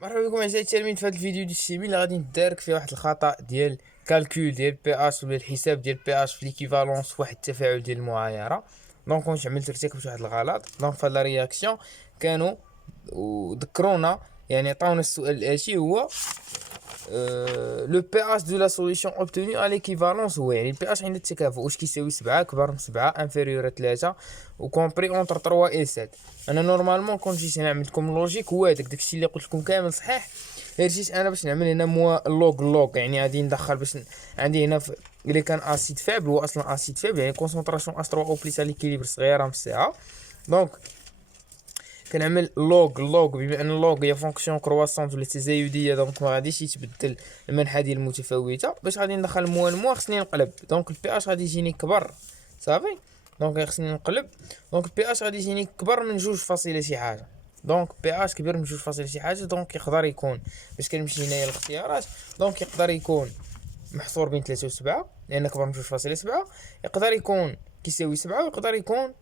مرحبا بكم اعزائي التلاميذ في هذا الفيديو ديال الشيمي اللي غادي ندارك فيه واحد الخطا ديال كالكول ديال بي اش ولا الحساب ديال بي اش في ليكيفالونس في واحد التفاعل ديال المعايره. دونك كنت عملت ارتكبت واحد الغلط. دونك في هاد لا رياكسيون كانوا وذكرونا، يعني عطاونا السؤال الاتي هو لو بي اش دو لا سوليسيون اوبتوني ا ليكيفالونس هو، يعني البي اش عند التكافؤ واش كيساوي 7 كبر من 7 انفيريور 3 وكومبري اونتر 3 و 7. انا نورمالمون كون جيت نعمل لكم لوجيك هو داكشي اللي قلت لكم كامل صحيح، غير جيت انا باش نعمل هنا لوغ يعني غادي ندخل باش عندي هنا اللي كان اسيد فابل هو اصلا اسيد فابل، يعني كونسونطراسيون اس 3 او بليس ليكيليبر صغيره من الساعه. دونك كنعمل لوغ بما ان لوغ هي فونكسيون كرواسونت ولا تزايديه، دونك ما غاديش يتبدل المنحه ديال المتفاوته. باش غادي ندخل الموال خصني نقلب، دونك البي اش غادي يجيني كبر صافي. دونك خصني نقلب، دونك البي اش غادي يجيني كبر من 2 شي حاجه. دونك بي اش كبير من 2 شي حاجه، دونك يقدر يكون باش كنمشي هنايا للاختيارات، دونك يقدر يكون محصور بين 3 و 7 لان كبر من 2.7، يقدر يكون كيساوي 7، ويقدر يكون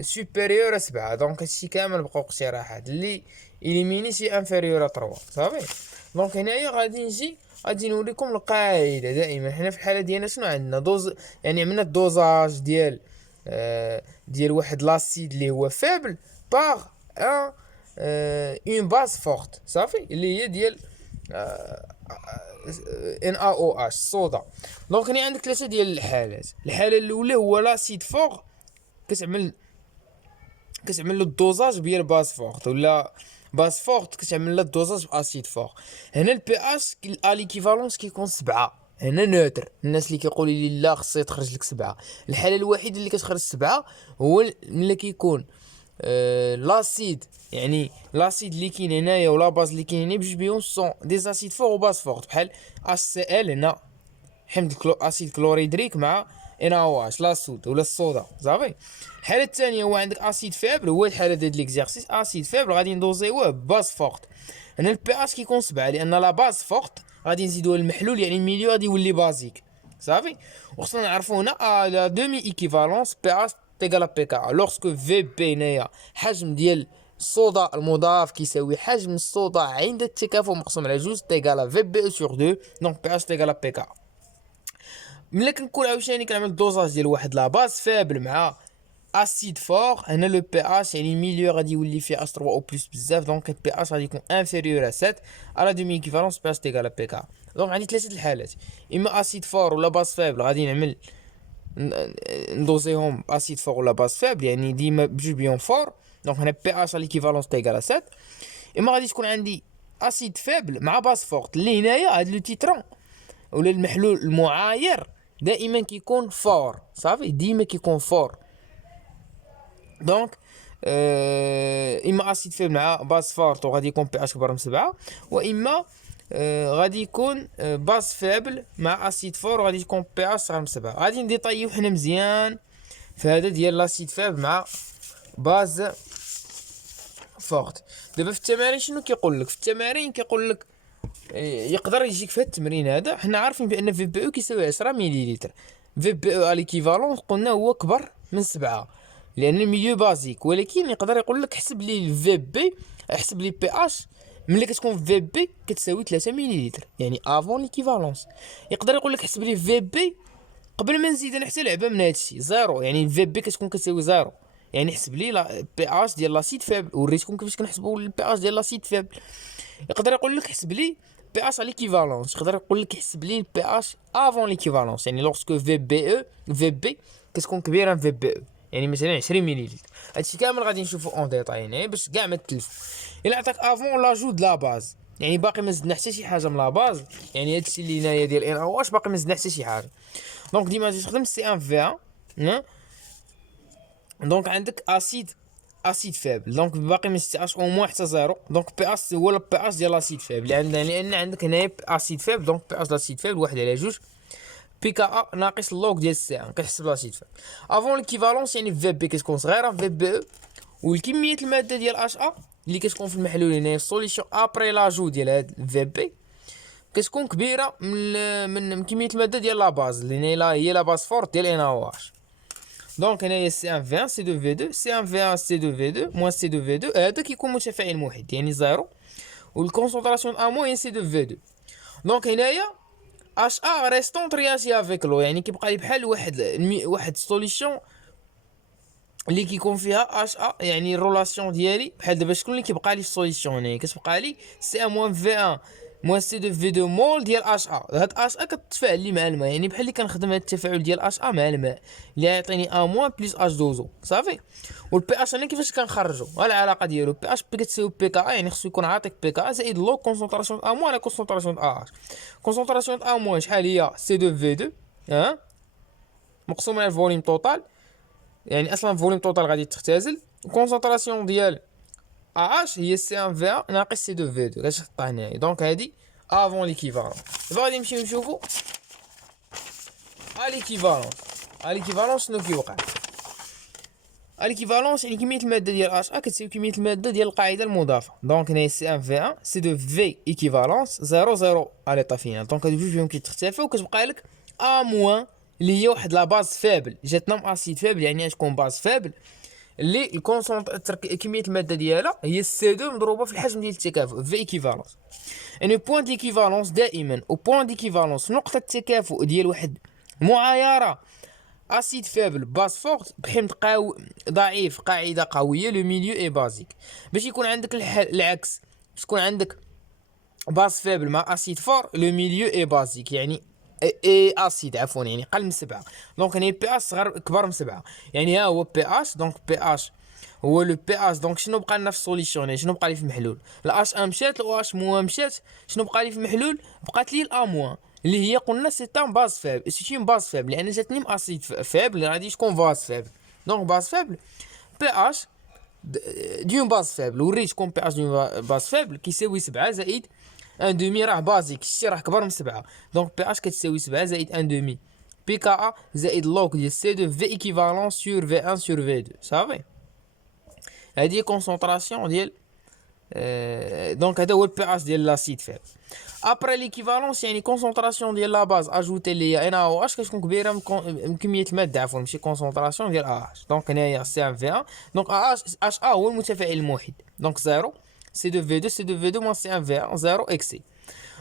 سوبيريور 7. دونك هادشي كامل بقاو اقتراحات اللي اليميني سي انفيريور 3 صافي. دونك هنايا غادي نوريكم القاعده. دائما حنا في الحاله ديالنا شنو عندنا دوز، يعني عملنا الدوزاج ديال واحد لاسيد اللي هو فابل باغ ان اون باز فورت صافي، اللي هي ديال ان ا او اش صودا. دونك هنا عندك 3 ديال الحالات. الحاله الاولى هو لاسيد فوغ كتعمل له الدوزاج ديال باز فورت، ولا باز فورت كتعمل له الدوزاج باسيد فور. هنا البي اش ليكيفالونس كيكون 7. هنا نوتر، الناس اللي كيقولوا لي لا خصها تخرج لك 7، الحاله الوحيده اللي كتخرج 7 هو ملي كيكون لاسيد، يعني لاسيد اللي كاين هنايا ولا باز اللي كاين هنا بجوج بيهم سون دي اسيد فور وباز فورت، بحال اش سي ال هنا حمض اسيد كلوريدريك مع ان او اش لا سود ولا الصودا صافي. الحاله الثانيه هو عندك اسيد فابل، هو الحاله ديال ليكزارسيس اسيد فابل غادي ندوزيوه باز فورت. هنا البي اش كيكون 7 لان لا باز فورت غادي نزيدوها المحلول، يعني الميليو غادي يولي بازيك صافي. وخصنا نعرفوا هنا لا دومي ايكيفالونس بي اش تيغال بي كا لورسكو في بي هنايا حجم ديال الصودا المضاف كيساوي حجم الصودا عند التكافؤ مقسوم على 2 تيغال في بي سور 2، دونك بي اش تيغال بي كا. ملي كنكون عاوتاني كنعمل دوزاج ديال واحد لا باز فابل مع اسيد فور، هنا لو بي اش يعني الميليو غادي يولي فيه اش 3 او بلس بزاف، دونك البي اش غادي يكون انفيريور ا 7 على دومي ايكيفالونس بي اش تيغال بي كا. دونك عندي 3 الحالات، اما اسيد فور ولا باز فابل غادي نعمل ندوزيهم اسيد فور ولا باز فابل، يعني ديما بجوج بيهم فور. دونك هنا بي اش ليكيفالونس تيغال 7. اما غادي تكون عندي اسيد فابل مع باز فورت، اللي هنايا هاد لو تيترون ولا المحلول المعاير دائما كيكون فور صافي، ديما كيكون فور. دونك اما اسيد فيبل مع باز فورت وغادي يكون بي اش كبر من 7، واما غادي يكون باز فيبل مع اسيد فور وغادي يكون بي اش صغر من 7. غادي نديطايو حنا مزيان في هذا ديال لاسيد فيبل مع باز فورت. دابا في التمارين شنو كيقول لك؟ في التمارين كيقول لك يقدر يجيك في هذا التمرين هذا، حنا عارفين بان في بي او كيساوي 10 مليلتر. في بي او ليكيفالون قلنا هو كبر من 7 لان الميليو بازيك، ولكن يقدر يقول لك حسب لي الفي بي، حسب لي بي اش ملي كتكون في بي كتساوي 3 مليلتر يعني افون ليكيفالونس. يقدر يقول لك حسب لي في بي قبل ما نزيد انا حتى لعبه من هادشي زيرو، يعني الفي بي كتكون كتساوي زيرو، يعني حسب لي لا بي اش ديال لاسيد فابل. وريتكم كيفاش كنحسبوا البي اش ديال لاسيد فابل. يقدر يقول لك حسب لي بي اش ليكيفالونس، يقدر يقول لك حسب لي البي اش افون ليكيفالونس، يعني لوغسكو في بي او في بي كتكون كبيره من في بي او، يعني مثلا 20 مليلتر. هادشي كامل غادي نشوفو اون ديتاي هنا باش كاع ما تلفو. الا عطاك افون لاجو د لا باز، يعني باقي ما زدنا حتى شي حاجه من لا باز، يعني هادشي اللي هنايا ديال ان او اش باقي ما زدنا حتى شي حاجه. دونك ديما تستخدم سي ان في 1. دونك عندك اسيد فابل، دونك باقي ما استعاش او موان حتى زيرو. دونك بي اس هو بي اس ديال لاسيد فابل، لان عندك هنايا اسيد فابل، دونك بي اس لاسيد فابل 1/2 بي كا ا ناقص اللوغ ديال سي ان كتحسب لاسيد فابل. افون ليكيفالونس يعني في بي كتكون صغيره في بي او، والكميه الماده ديال اش ا اللي كتكون في المحلول هنا السوليسيون ابري لاجو ديال هاد في بي كتكون كبيره من كميه الماده ديال لا باز اللي هي لا باز فورت ديال ان او اش. دونك هنايا سي ان في 1 سي 2 في 2 سي ان في 1 سي 2 في 2 موان سي 2 في 2 هذا كيكون متفاعل موحد يعني زيرو. والكونسونطراسيون ا موين سي دو في 2. دونك هنايا اش ا ريستونت رياسي افيك لو، يعني كيبقى لي بحال واحد سوليسيون اللي كيكون فيها اش ا، يعني الرولاسيون ديالي بحال دابا شكون اللي كيبقى لي في السوليسيون هنايا كتبقى لي سي ان موان في 1 موان سي دو في 2 مول ديال اش ا. هاد اش ا كتتفاعل لي مع الماء، يعني بحال اللي كنخدم هاد التفاعل ديال اش ا مع الماء اللي يعطيني ان موان بليس اش دوزو صافي. والبي اش انا كيفاش كنخرجو؟ ها العلاقه ديالو بي اش كتساوي بي كا، يعني خصو يكون عاطيك بي كا زائد لو كونسونطراسيون ا موان على كونسونطراسيون ا اش. كونسونطراسيون ا موان شحال هي؟ سي دو في 2 ها مقسوم على الفوليوم توتال، يعني اصلا الفوليوم توتال غادي تختزل. الكونسونطراسيون ديال ا اش هي سي ان في 1 ناقص سي دو في 2 كتحطها هنايا. دونك هادي افون ليكيفالون. دابا غادي نمشيو نشوفو ليكيفالونس. ليكيفالونس شنو كيوقع؟ ليكيفالونس يعني كميه الماده ديال اش ا كتساوي كميه الماده ديال القاعده المضافه. دونك هنايا سي ان في 1 سي دو في ايكيفالونس 0 0 على ليطا فينال. دونك هادو جوج فيهم كيتختفاو وكتبقى لك ا موان اللي هي واحد لا باز فابل جاتنا م اسيد فابل، يعني تكون باز فابل اللي كميه الماده ديالها هي سي 2 مضروبه في الحجم ديال التكافؤ في ايكيفالونس. يعني بوين ديكيفالونس دائما او بوين ديكيفالونس نقطه التكافؤ ديال واحد معايره اسيد فابل باز فورت بحمض ضعيف قاعده قويه لو ميليو اي بازيك. باش يكون عندك العكس، تكون عندك باز فابل مع اسيد فور لو ميليو اي بازيك، يعني اي اسيد عفوا يعني قل من 7. دونك هنا بي اش صغر كبر من 7، يعني ها هو بي اش. دونك بي اش هو لو بي اش. دونك شنو بقى لنا في السوليسيون؟ شنو بقى لي في المحلول؟ الاش ا مشات، الاو اش موان مشات، شنو بقى لي في المحلول؟ بقات لي الا موان اللي هي قلنا سي ان باز فابل. سي اون باز فابل لان جاتني اسيد فابل غادي تكون باز فابل. دونك باز فابل بي اش ديون باز فابل، وريت كون بي اش ديون باز فابل كيساوي 7 زائد ان دومي راه بازيك، شتي راه كبر من 7. دونك بي اش كتساوي 7 زائد ان دومي بي كا ا زائد لوك ديال سي 2 في ايكيفالون سور في 1 سور في 2 صافي. هادي كونسونطراسيون ديال دونك هذا هو البي اش ديال لاسيد فابل. ابري ليكيفالونس يعني كونسونطراسيون ديال لا باز اجوتي اللي هي ان او اش كتكون كبيره من كميه الماده عفوا ماشي كونسونطراسيون ديال ا اش. دونك هنايا سي ان في 1 دونك ا اش ا هو المتفاعل الموحد. دونك 0 سي دو في 2 سي دو في 2 موان سي ان في 1 0 اكسي.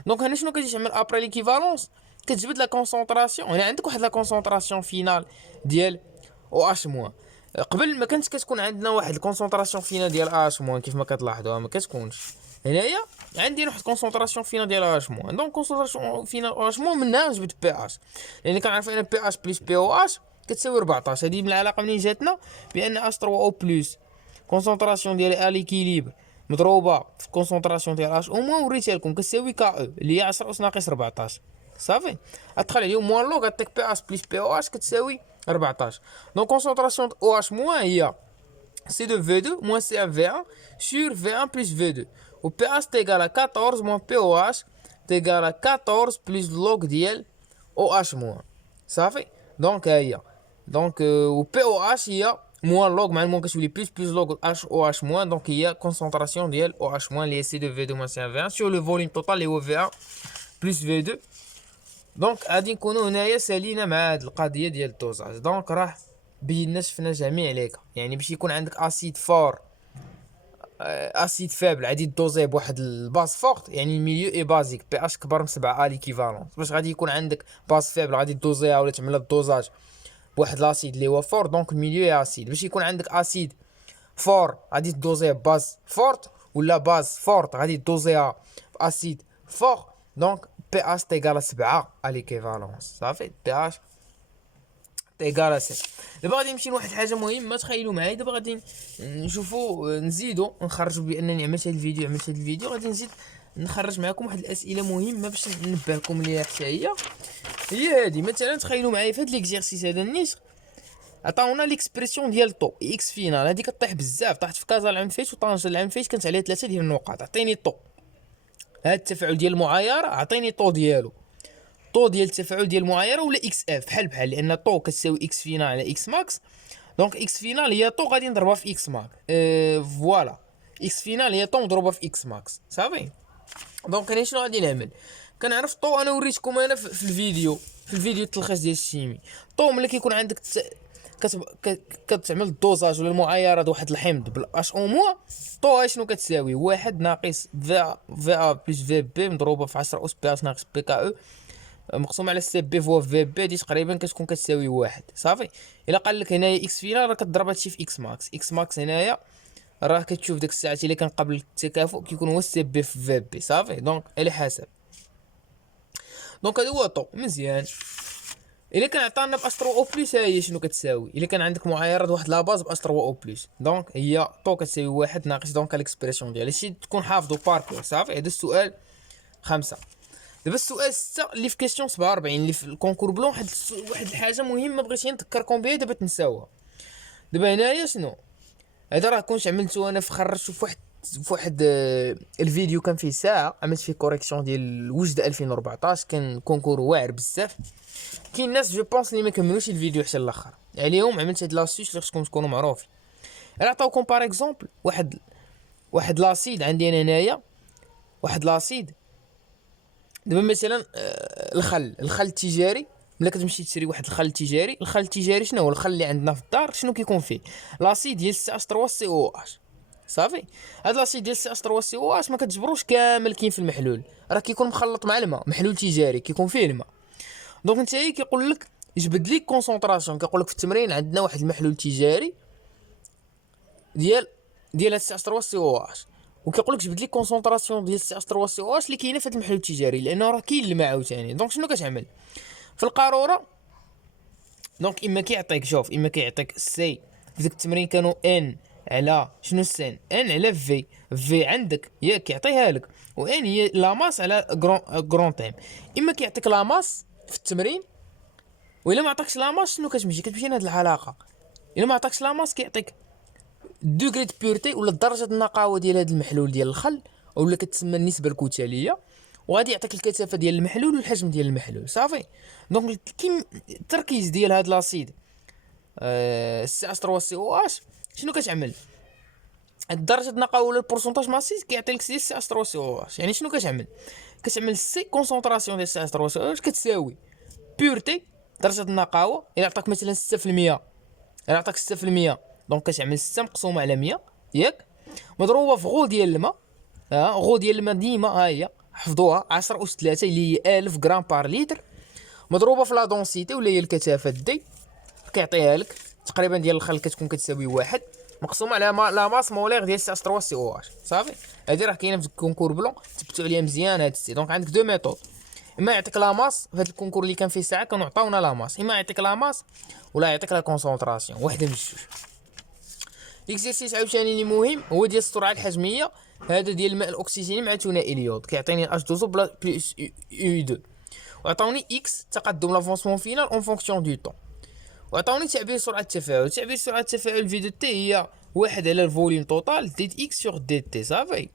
دونك هنا شنو كتجي تعمل ابري ليكيفالونس؟ كتجبد لا كونسونطراسيون. هنا عندك واحد لا كونسونطراسيون فينال ديال او اش موان. قبل ما كانت كتكون عندنا واحد الكونسونطراسيون فينال ديال اش موان كيف ما كتلاحظوها ما كتكونش. هنايا عندي واحد الكونسونطراسيون فينال ديال اش موان. دونك كونسونطراسيون فينال اش موان منها نجبد بي اش، لان كنعرف ان بي اش بلس بي او اش كتساوي 14. هذه من العلاقه منين جاتنا؟ بان اش 3 او بلس كونسونطراسيون ديال اليكيليبر مضروبه في كونسونطراسيون ديال اش او موان وريتها لكم كتساوي كا او اللي هي 10 اس ناقص 14 صافي. غتدخل عليهم موان لوغ غاتيك بي اش بلس بي او اش كتساوي 14. دونك كونسونطراسيون او اش موان هي سي دو في 2 موان سي ان في 1 sur V1 plus V2 و بي اش تيغال 14 موان بي او اش تيغال 14 بلس لوغ ديال او اش موان صافي. دونك ها هي دونك و بي او اش هي موان لوغ مع الموان كتولي بلس لوغ اش او اش موان. دونك هي كونسونطراسيون ديال او اش موان اللي هي سي دو في 2 موان سي ان في 1 sur لو فوليوم توتال اللي هو في 1 بلس في 2. دونك غادي نكونو هنايا سالينا مع هاد القضيه ديال الدوزاج. دونك راه بينا شفنا جميع ليك، يعني باش يكون عندك اسيد فور اسيد فابل غادي دوزيه بواحد الباز فورت، يعني الميليو اي بازيك بي اش كبر من 7 ليكيفالونس. باش غادي يكون عندك باز فابل غادي دوزيها ولا تعمل الدوزاج بواحد لاسيد اللي هو فور، دونك الميليو اي اسيد. باش يكون عندك اسيد فور غادي دوزيه باز فورت، ولا باز فورت غادي دوزيها باسيد فور. دونك بي اش تيغال 7 ليكيفالونس صافي. بي اش تيغال 7. دابا غادي نمشي لواحد الحاجه مهمه، تخيلوا معايا. دابا غادي نشوفوا نزيدوا نخرجوا بانني عملت هذا الفيديو غادي نزيد نخرج معكم واحد الاسئله مهمه باش ننبهكم ليها حتى هي هذه. مثلا تخيلوا معايا في هذا ليكزيرسيس هذا النيش عطاونا ليكسبرسيون ديال طو اكس فينال. هذه كطيح بزاف، طاحت في كازا العام فايت وطنجة العام فايت كانت عليها 3 ديال النقاط. عطيني طو هذا التفاعل ديال المعايره، عطيني طو ديالو، طو ديال التفاعل ديال المعايره ولا اكس اف بحال لان طو كتساوي اكس فينال على اكس ماكس. دونك اكس فينال هي طو غادي نضربها في اكس ماك فوالا اكس فينال هي طو مضروبه في اكس ماكس صافي. دونك انا شنو غادي نعمل؟ كنعرف طو انا وريتكم انا في الفيديو التلخيص ديال الشيمي. طو ملي كيكون عندك كتعمل الدوزاج ولا المعايره د واحد الحمض بالاش او موا، طو شنو كتساوي؟ واحد ناقص في ا بلس في بي مضروبه في 10 اس بي اش ناقص بي كا او مقسوم على سي بي فوا في بي، دي تقريبا كتكون كتساوي واحد. صافي. الا قال لك هنايا اكس فينا راه كتضرب هادشي في اكس ماكس. اكس ماكس هنايا راه كتشوف داك الساعات اللي كان قبل التكافؤ كيكون هو سي بي في بي. صافي. دونك على حسب. دونك هذا هو طو مزيان. الا كان عطانا باش 3 او بلس، ها هي شنو كتساوي؟ الا كان عندك معايره د واحد لاباز باش 3 او بلس، دونك هي طو كتساوي واحد ناقص دونك الاكسبريسيون ديالها. هادشي تكون حافظو باركور. صافي. هذا السؤال 5. دابا السؤال 6 اللي في كيسيون 47 اللي في الكونكور بلون، واحد الحاجه مهمه بغيت نذكركم بها دابا تنساوها. دابا هنايا شنو هذا؟ راه كنت عملتو انا خرجتو في واحد الفيديو كان فيه ساعه، عملت فيه كوريكسيون ديال الوجده 2014. كان كونكور واعر بزاف. كاين ناس جو بونس اللي ما كملوش الفيديو حتى الاخر، عليهم عملت هاد لاسيش اللي خصكم تكونوا معروفين. انا عطاوكم باغ اكزومبل واحد لاسيد عندي انا هنايا، واحد لاسيد. دابا مثلا الخل التجاري، ملي كتمشي تشري واحد الخل تجاري، الخل التجاري شنو هو؟ الخل اللي عندنا في الدار شنو كيكون فيه؟ لاسيد ديال سي اش 3 سي او اش. صافي. هاد لاسيد ديال سي اش 3 سي او اش ما كتجبروش كامل كاين في المحلول، راه كيكون مخلط مع الماء، محلول تجاري كيكون فيه الماء. دونك انت كيقول لك جبد لي كونسونطراسيون، كيقول لك في التمرين عندنا واحد المحلول تجاري ديال سي اش 3 سي او اش، وكيقول لك جبد لي كونسونطراسيون ديال سي اش 3 سي او اش اللي كاينه في هذا المحلول التجاري، لانه راه كاين الماء عاوتاني. دونك شنو كتعمل في القاروره؟ دونك اما كيعطيك سي في ديك التمرين كانوا ان على شنو السين؟ ان على في عندك ياك كيعطيها لك، وان هي لاماس على غرون تايم. اما كيعطيك لاماس في التمرين، وإلا ما عطاكش لاماس شنو كتمشي لهاد العلاقه. الا ما عطاكش لاماس كيعطيك دوغري دو بيورتي ولا درجه النقاوه ديال هذا المحلول ديال الخل، ولا كتسمى النسبه الكتليه، وغادي يعطيك الكثافه ديال المحلول والحجم ديال المحلول. صافي. دونك التركيز ديال هاد لاسيد سي اش 3 سي او اش شنو كتعمل؟ الدرجه النقاوه ولا البورسونتاج ماسيس كيعطي لك سي اش 3 سي او اش. يعني شنو كتعمل سي كونسونطراسيون ديال سي اش 3 سي او اش كتساوي بيورتي درجه النقاوه. الا عطاك مثلا 6%، الا عطاك 6%، دونك كتعمل 6 مقسومه على 100 ياك، مضروبه في غو ديال الماء. غو ديال الماء ديما ها هي حفظوها 10 اس 3 اللي هي 1000 غرام بار لتر، مضروبه في لا دونسيتي ولا هي الكثافه دي، كيعطيها لك تقريبا ديال الخل كتكون كتساوي واحد مقسوم على لا ماس مولير ديال سي اش 3 سي او اش. صافي. هادي راه كاينه في الكونكور بلون، تبتو عليها مزيان هاد السي. دونك عندك دو ميثود، اما يعطيك لا ماس في هاد الكونكور اللي كان فيه ساعه كانوا عطاونا لا ماس، اما يعطيك لا ماس ولا يعطيك لا كونسونطراسيون، واحده من الجوج. ليكزيرسيس عاوتاني اللي مهم هو ديال السرعه الحجميه، هذا ديال الماء الاكسجيني مع ثنائي اليود، كيعطيني اش 2 بلس يو 2، وعطاوني اكس تقدم لافونسمون فينال اون فونكسيون دو طون، وعطاوني تعبير سرعه التفاعل. تعبير سرعه التفاعل في دو تي هي واحد على الفوليوم توتال دي اكس سور دي تي. صافي.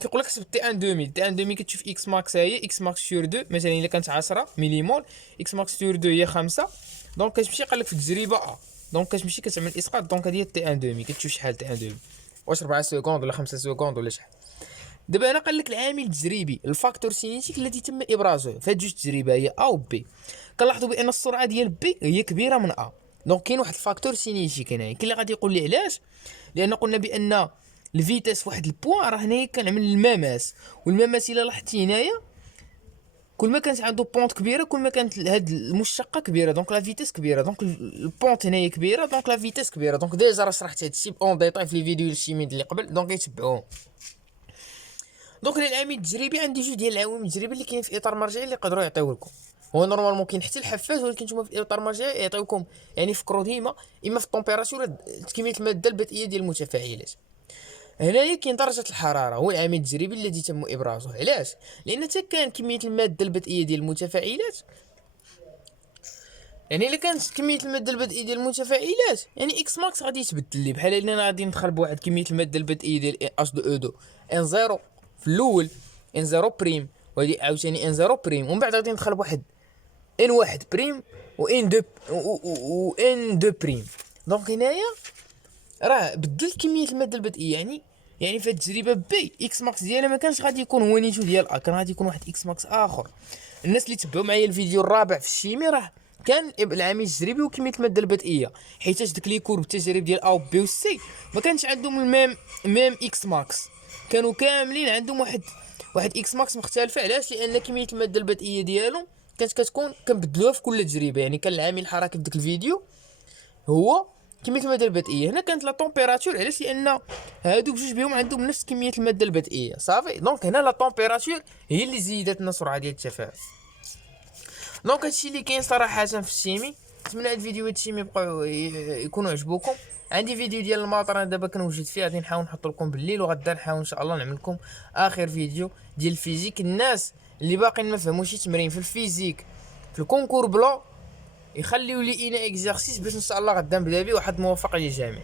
كيقول لك حسب تي ان 2000. تي ان 2000 كتشوف اكس ماكس هي اكس ماكس سور 2، مثلا الا كانت 10 مليمول، اكس ماكس سور 2 هي 5. دونك كتمشي قال لك في التجربه دونك كتمشي كتعمل اسقاط. دونك هذه هي تي ان 2000، كتشوف شحال تي ان 2000، واش 4 سكوند ولا 5 سكوند ولا شحال. دابا انا قال لك العامل التجريبي الفاكتور سينيتيك الذي تم ابرازه في هاد جوج تجربه هي ا و بي. كنلاحظوا بان السرعه ديال بي هي كبيره من ا. دونك كاين واحد الفاكتور سينيتيك هنايا. كاين اللي غادي يقول لي علاش؟ لان قلنا بان الفيتاس فواحد البوان راه هنايا كنعمل المماس، والمماس الا لاحظتي هنايا كل ما كانت عنده بونط كبيره كل ما كانت هاد المشقه كبيره، دونك لا فيتاس كبيره، دونك البونط هنايا كبيره، دونك لا فيتاس كبيره. دونك ديجا راه شرحت هادشي اون ديتاي في لي فيديو الشيميد اللي قبل، دونك يتبعوهم. دونك العامل التجريبي عندي جوج ديال العوامل التجريبيه اللي كاين في اطار مرجعي اللي يقدروا يعطيو لكم. هو نورمالمون كاين حتى الحفاز، ولكن نتوما في اطار مرجعي يعطيوكم يعني فكروا ديما اما في التمبيراتور كميه الماده البدئيه ديال المتفاعلات. هنايا كاين درجه الحراره، هو العامل التجريبي الذي تم ابرازه. علاش؟ لان حتى كان كميه الماده البدئيه ديال المتفاعلات، يعني الا كانت كميه الماده البدئيه ديال المتفاعلات يعني اكس ماكس غادي يتبدل لي، بحال انا غادي ندخل بواحد كميه الماده البدئيه ديال اش دو او 2 ان 0 في الاول، ان 0 بريم، وهادي عاوتاني ان 0 بريم، ومن بعد غادي ندخل بواحد ان 1 بريم و ان 2 و ان 2 بريم. دونك هنايا راه بدل كميه الماده البدئيه، يعني في التجربه بي اكس ماكس ديالها ما كانش غادي يكون هو نيتو ديال ا، كان غادي يكون واحد اكس ماكس اخر. الناس اللي تبعوا معايا الفيديو الرابع في الشيمي راه كان العامل التجريبي وكميه الماده البدئيه، حيت ديك لي كور بالتجارب ديال ا و بي و سي ما كانش عندهم الميم اكس ماكس، كانوا كاملين عندهم واحد اكس ماكس مختلفه. علاش؟ لان كميه الماده البدئيه ديالهم كانت كتكون كنبدلوها في كل تجربه. يعني كان العامل الحركي في ديك الفيديو هو كميه الماده البدئيه، هنا كانت لا طومبيراتور. علاش؟ لان هادو بجوج بهم عندهم نفس كميه الماده البدئيه صافي. دونك هنا لا طومبيراتور هي اللي زيدت لنا السرعه ديال التفاعل. دونك هادشي اللي كاين صراحه في الشيمي. نتمنى هاد الفيديوهات الشيمي يبقاو يكونوا عجبوكم. عندي فيديو ديال الماطر انا دابا كنوجد فيه، غادي نحاول نحط لكم بالليل، وغدا نحاول ان شاء الله نعمل لكم اخر فيديو ديال الفيزيك. الناس اللي باقيين ما فهموش شي تمرين في الفيزيك في الكونكور بلو يخليو لي انا اكزرسيس باش ان شاء الله غدا نبدا به. واحد موفق للجميع.